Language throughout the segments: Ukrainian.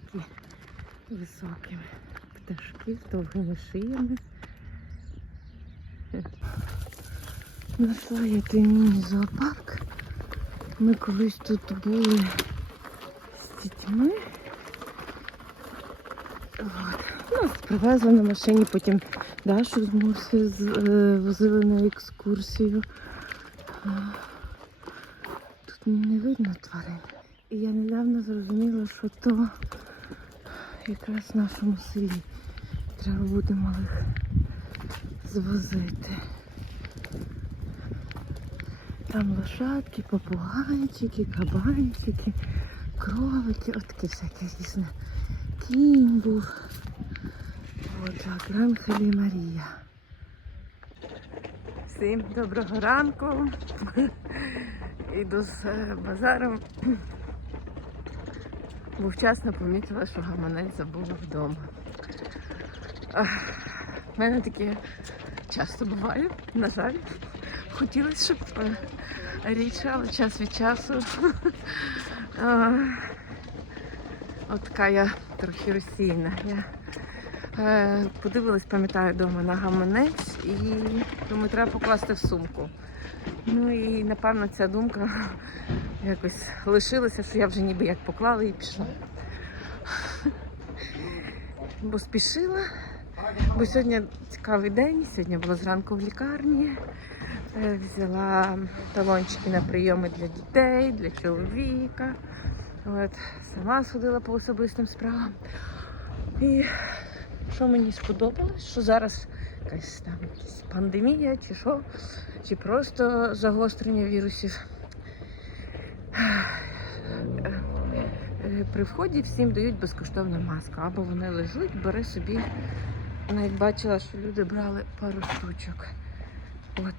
такі високими. Пташки з довгими шиями. Знайшла я той міні-зоопарк. Ми колись тут були з дітьми. От. Нас привезли на машині, потім Дашу з Мурсі е, возили на екскурсію. Тут не видно тварин. І я недавно зрозуміла, що то якраз в нашому селі треба буде малих звозити. Там лошадки, попугайчики, кабанчики, кролики, от таке всяке різне. Кінь був. От так, Ранхелі Марія. Всім доброго ранку. Іду з е, базаром. Бо вчасно помітила, що гаманець забула вдома. В мене таке часто буває, на жаль. Хотілося, щоб е, рідше, час від часу. От така я трохи розсіяна. Я е, подивилась, пам'ятаю, вдома на гаманець і думаю, треба покласти в сумку. Ну і напевно ця думка якось лишилася, що я вже ніби як поклала і пішла. Бо спішила, бо сьогодні цікавий день, сьогодні була зранку в лікарні. Е, Взяла талончики на прийоми для дітей, для чоловіка. От, сама сходила по особистим справам. І що мені сподобалось, що зараз якась там пандемія чи що, чи просто загострення вірусів. Е, При вході всім дають безкоштовну маску. Або вони лежуть, бери собі. Навіть бачила, що люди брали пару штучок. От.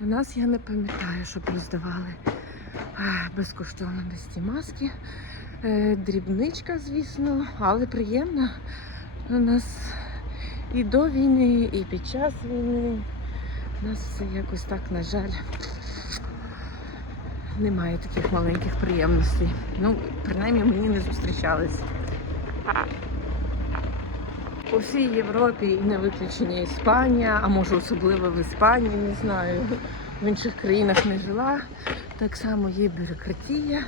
У нас я не пам'ятаю, щоб роздавали безкоштовно ці маски. Е, Дрібничка, звісно, але приємна. У нас і до війни, і під час війни. У нас все якось так, на жаль, немає таких маленьких приємностей. Ну, принаймні мені не зустрічались. По всій Європі і не виключення Іспанія, а може особливо в Іспанії, не знаю. В інших країнах не жила. Так само є бюрократія,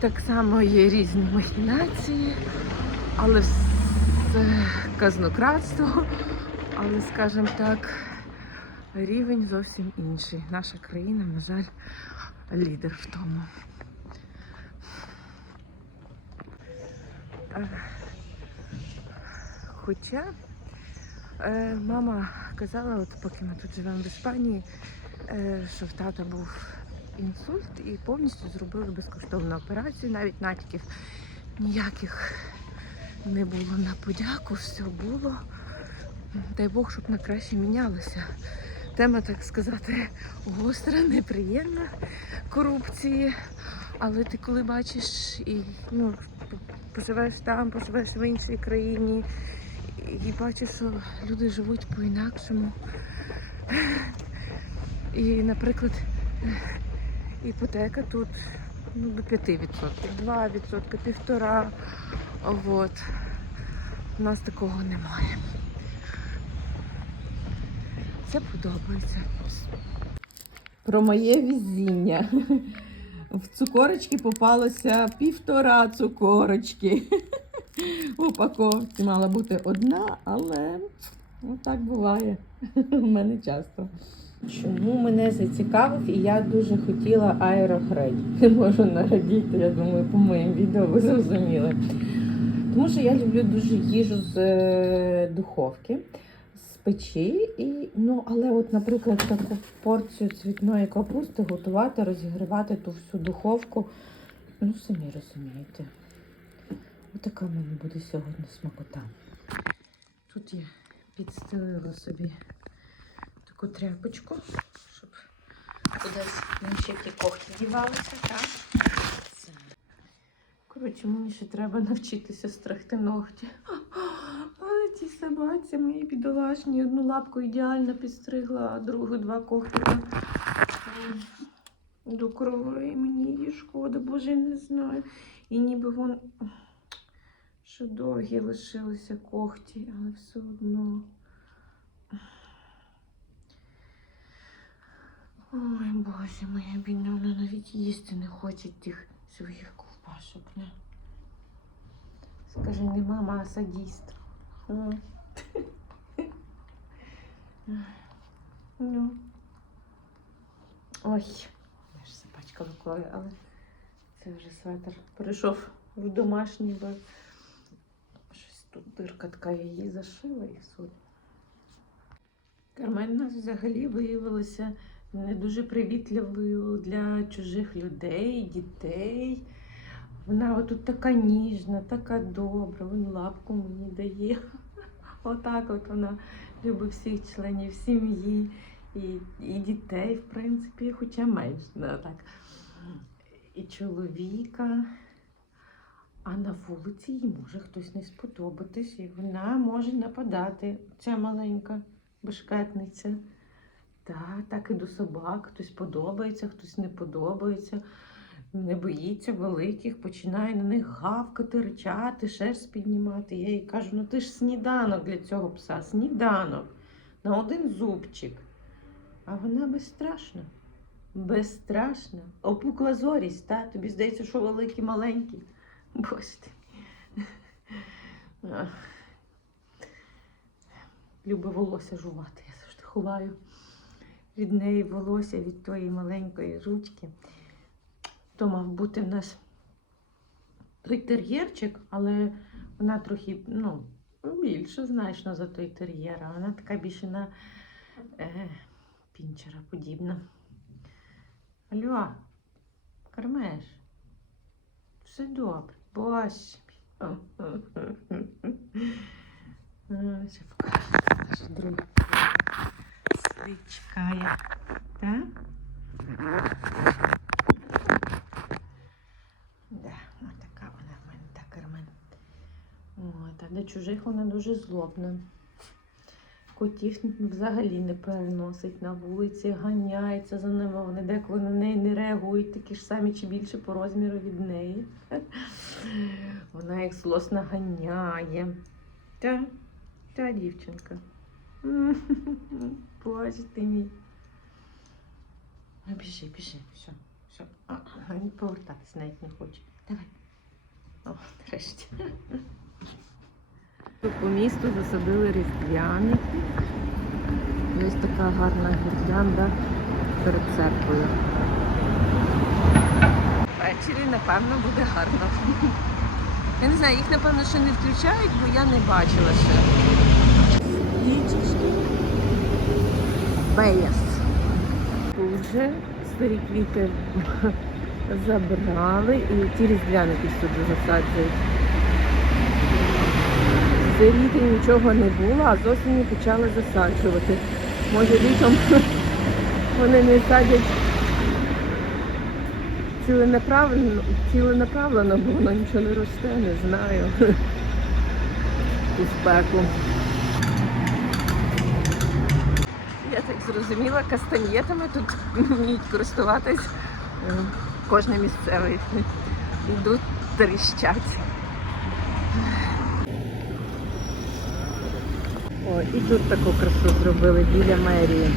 так само є різні махінації, але казнократство, але, скажімо так, рівень зовсім інший. Наша країна, на жаль, лідер в тому. Хоча е, мама казала, от поки ми тут живемо в Іспанії, е, що в тата був інсульт і повністю зробили безкоштовну операцію, навіть натяків ніяких не було на подяку, все було. Дай Бог, щоб на краще мінялося. Тема, так сказати, гостра, неприємна корупції. Але ти коли бачиш і ну, поживеш там, поживеш в іншій країні, і бачиш, що люди живуть по-інакшому. І, наприклад, іпотека тут ну, до 5%, 2%, півтора. От. У нас такого немає. Це подобається. Про моє везіння. В цукорочки попалося півтора цукорочки. В упаковці мала бути одна, але ну, так буває. У мене часто. Чому мене зацікавив і я дуже хотіла аерохрей. Не можу нарадіти, я думаю, по моїм відео ви зрозуміли. Тому що я люблю дуже їжу з е, духовки, печі. І, ну, але, от, наприклад, таку порцію цвітної капусти готувати, розігрівати ту всю духовку. Ну, самі розумієте. Отака в мене буде сьогодні смакота. Тут я підстелила собі таку тряпочку, щоб кудись ті когті дівалися, так? Коротше, мені ще треба навчитися стригти ногті. Собаці мої бідолашні, одну лапку ідеально підстригла, а другу два когтика. До крови мені її шкода, боже, я не знаю. І ніби вон що довгі лишилися когті, але все одно. Ой, боже моя бідна, вона навіть їсти не хоче тих своїх ковбашок, не? Скажи, не мама, а садіст. Ну. Ой, я ж запачкала кров'ю, але це вже светр перейшов в домашній, бо щось тут дирка така її зашила і все. Кармен нас взагалі виявилася не дуже привітливою для чужих людей, дітей. Вона отут така ніжна, така добра, вон лапку мені дає. Отак от вона любить всіх членів сім'ї і, і дітей, в принципі, хоча менш не так. І чоловіка. А на вулиці їй може хтось не сподобатись, і вона може нападати. Ця маленька бешкетниця. Так, так і до собак. Хтось подобається, хтось не подобається. Не боїться великих, починає на них гавкати, ричати, шерсть піднімати. Я їй кажу, ну ти ж сніданок для цього пса, сніданок на один зубчик. А вона безстрашна. Безстрашна. Опукла зорість, та? Тобі здається, що великий, маленький. Боже. Ах. Волосся жувати. Я завжди ховаю від неї волосся, від тої маленької ручки. То мав бути в нас той тер'єрчик, але вона трохи, ну, більше значно за той тер'єра. Вона така більше на е, пінчера подібна. Алло, Кармеш, все добре. А, Ще покажу, наш друг свій. Так? Да, ось така вона в мене, та Кармен. От, а до чужих вона дуже злобна. Котів взагалі не переносить на вулиці, ганяється за ними. Вони деколи на неї не реагують, такі ж самі чи більше по розміру від неї. Вона їх злосно ганяє. Та, та дівчинка. Боже ти мій. Ну, біжи, біжи, все, все. А, повертатись навіть не хоче. Давай. О, нарешті. По місту засадили різдвяники. Ось така гарна гірлянда перед церквою. Ввечері, напевно, буде гарно. Я не знаю, їх, напевно, ще не включають, бо я не бачила ще. Лічечки. Беяс. Старі квіти забрали і ті різдвяники сюди засаджують. З літа нічого не було, а з осені почали засаджувати. Може літом вони не садять ціленаправлено, ціленаправлено, бо воно нічого не росте, не знаю. У спеку. Я так зрозуміла, кастаньєтами тут вміють користуватись е, кожен місцевий. Йдуть тріщать. О, і тут таку красу зробили біля мерії.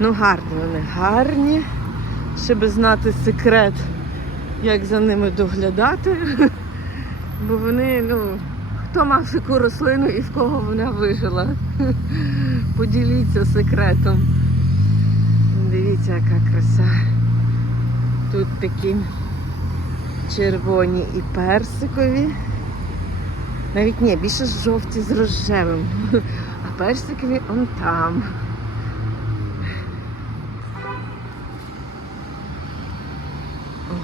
Ну, гарні вони, гарні. Щоб знати секрет, як за ними доглядати. Бо вони, ну, хто мав таку рослину і в кого вона вижила. Поділіться секретом. Дивіться, яка краса. Тут такі червоні і персикові. Навіть ні, більше жовті з рожевим. А персикові он там. О,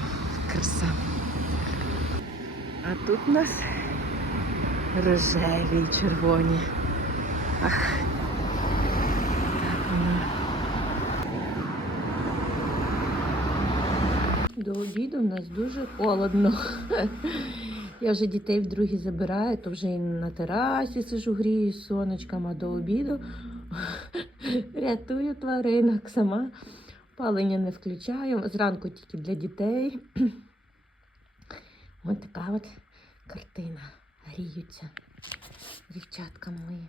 краса. А тут у нас рожеві і червоні. Ах. Так воно. До обіду в нас дуже холодно. Я вже дітей вдруге забираю, то вже і на терасі сижу, грію сонечком, а до обіду рятую тваринок сама. Палення не включаю. Зранку тільки для дітей. Ось така от картина. Гріються дівчатка мої.